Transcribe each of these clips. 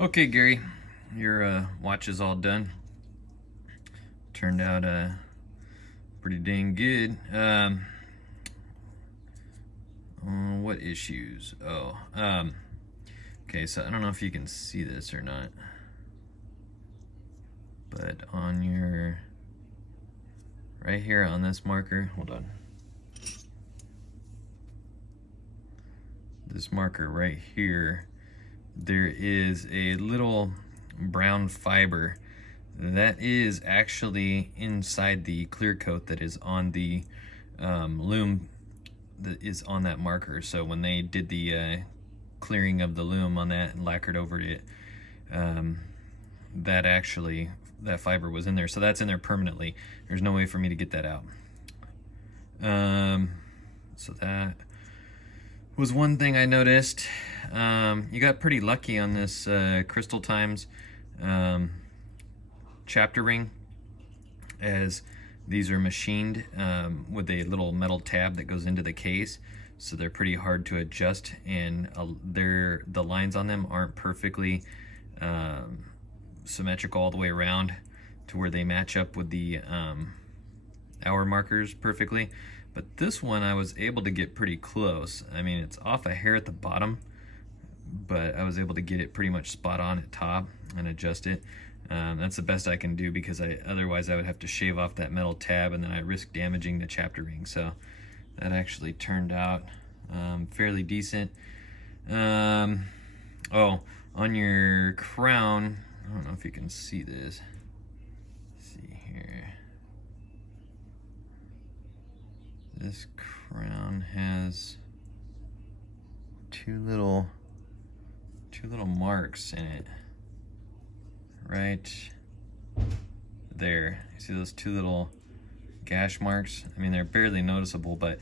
Okay, Gary, your watch is all done. Turned out pretty dang good. What issues? Okay, so I don't know if you can see this or not, but on your, right here on this marker, hold on. This marker right here, there is a little brown fiber that is actually inside the clear coat that is on the loom that is on that marker. So when they did the clearing of the loom on that and lacquered over it, that fiber was in there. So that's in there permanently. There's no way for me to get that out. So that was one thing I noticed. You got pretty lucky on this Crystal Times chapter ring, as these are machined with a little metal tab that goes into the case, so they're pretty hard to adjust, and the lines on them aren't perfectly symmetrical all the way around to where they match up with the hour markers perfectly. But this one I was able to get pretty close. I mean, it's off a hair at the bottom, but I was able to get it pretty much spot on at top and adjust it. That's the best I can do, because otherwise I would have to shave off that metal tab, and then I risk damaging the chapter ring. So that actually turned out fairly decent. Oh, on your crown, I don't know if you can see this. Let's see here. This crown has two little marks in it. Right there. You see those two little gash marks? I mean, they're barely noticeable, but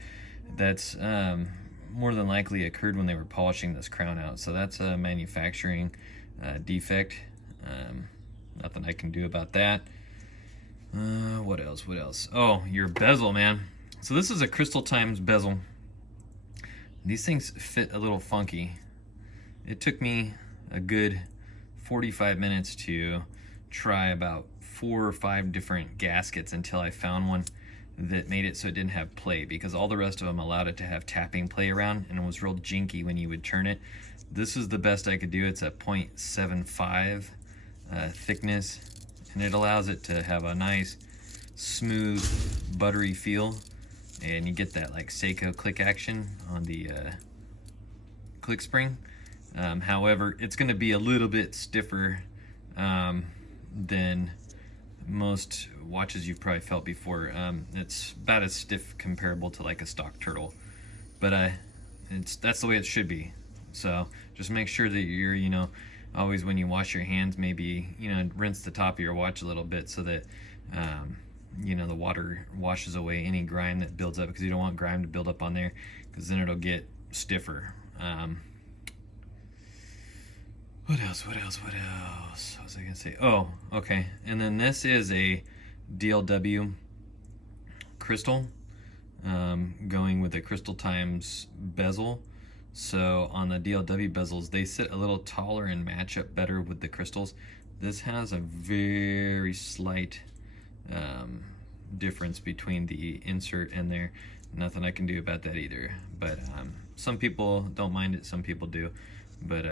that's more than likely occurred when they were polishing this crown out. So that's a manufacturing defect. Nothing I can do about that. What else? Oh, your bezel, man. So this is a Crystal Times bezel. These things fit a little funky. It took me a good 45 minutes to try about 4 or 5 different gaskets until I found one that made it so it didn't have play, because all the rest of them allowed it to have tapping play around, and it was real jinky when you would turn it. This is the best I could do. It's a 0.75 thickness, and it allows it to have a nice smooth buttery feel, and you get that like Seiko click action on the click spring. However, it's going to be a little bit stiffer than most watches you've probably felt before. It's about as stiff comparable to like a stock turtle, but that's the way it should be. So just make sure that you're, always when you wash your hands, maybe, rinse the top of your watch a little bit, so that the water washes away any grime that builds up, because you don't want grime to build up on there, because then it'll get stiffer. What else? What was I gonna say? Oh, okay. And then this is a DLW crystal, going with a Crystal Times bezel. So on the DLW bezels, they sit a little taller and match up better with the crystals. This has a very slight difference between the insert and there. Nothing I can do about that either. But some people don't mind it, some people do. But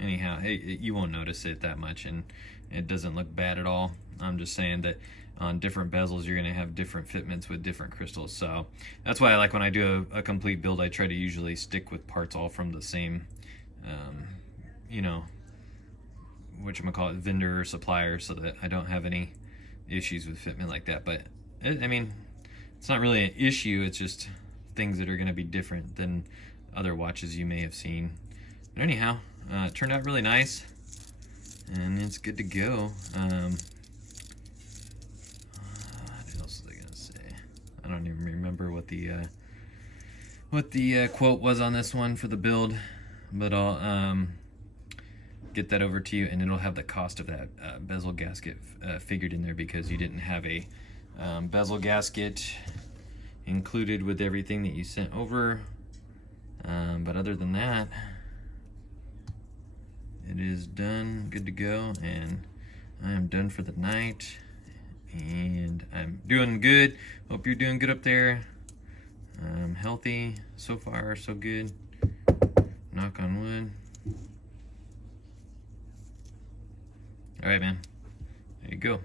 anyhow, you won't notice it that much, and it doesn't look bad at all. I'm just saying that on different bezels, you're going to have different fitments with different crystals. So that's why I like when I do a complete build, I try to usually stick with parts all from the same, whatchamacallit, vendor or supplier, so that I don't have any issues with fitment like that. But it's not really an issue. It's just things that are going to be different than other watches you may have seen. But anyhow, it turned out really nice, and it's good to go. What else was I gonna say? I don't even remember what the quote was on this one for the build, but I'll get that over to you, and it'll have the cost of that bezel gasket figured in there, because you didn't have a bezel gasket included with everything that you sent over. But other than that, it is done, good to go, and I am done for the night. And I'm doing good. Hope you're doing good up there. I'm healthy. So far, so good. Knock on wood. All right, man. There you go.